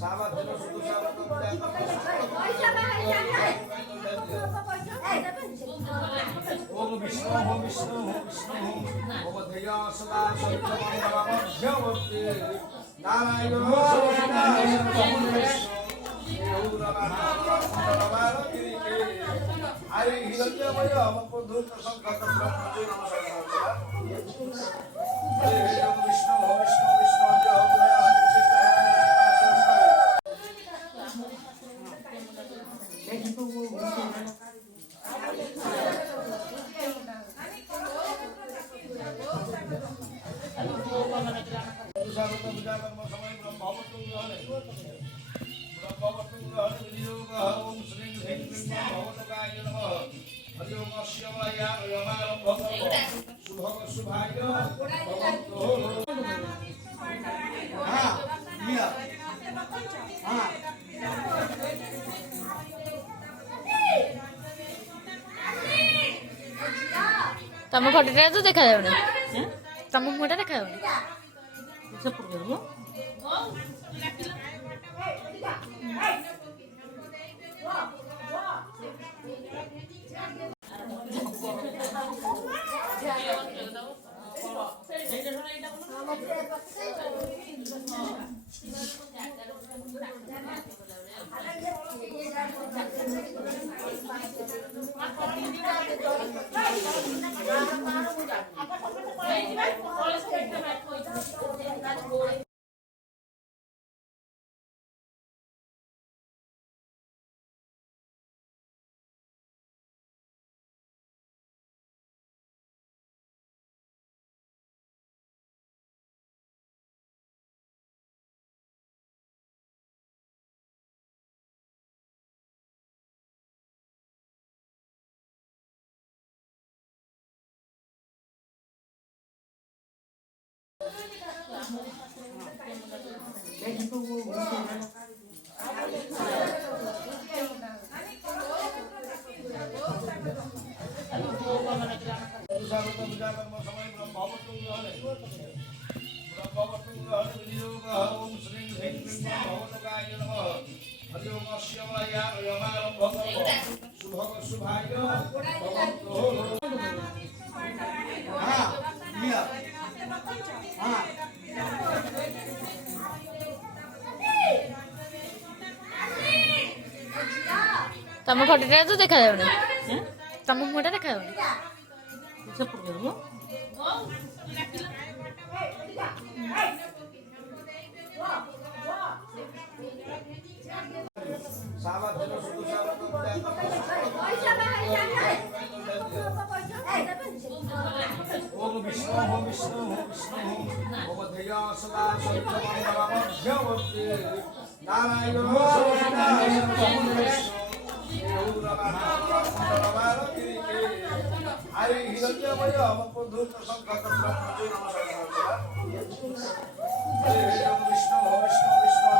ओम विष्णु ओम विष्णु ओम विष्णु ओम ध्यया सदा सत्यमंगलमध्यवर्ती नारायण हरि हिरण्यमय अमप्रधूत संकट ब्रह्मजय नमः विष्णु विष्णु विष्णु ओम श्री ह्रीं क्लीं भगवतगाय नमः हरि ओम शिवाय रमारंभ शुभम शुभाय भवन्तु हां मिया हां ତମ ଫଟୋଟା ତ ଦେଖାଯାଉନି ତମ ମୁହଁଟା ଦେଖାଯାଉନି ओम श्री ह्रीं क्लीं भगवतगाय नमः हरि ओम शिवाय रमारंभ शुभम शुभाय भवन्तु हां मिया हां ତମ ଫଟୋଟା ତ ଦେଖାଯାଉନି ତମ ମୁହଁଟା ଦେଖାଯାଉନି ओम विष्णु ओम विष्णु ओम विष्णु ओम ध्यया सदा सत्यमंगलमध्यवर्ती नारायण हरि हिरण्यमय अमप्रधूत संकट ब्रह्मजय नमः विष्णु विष्णु विष्णु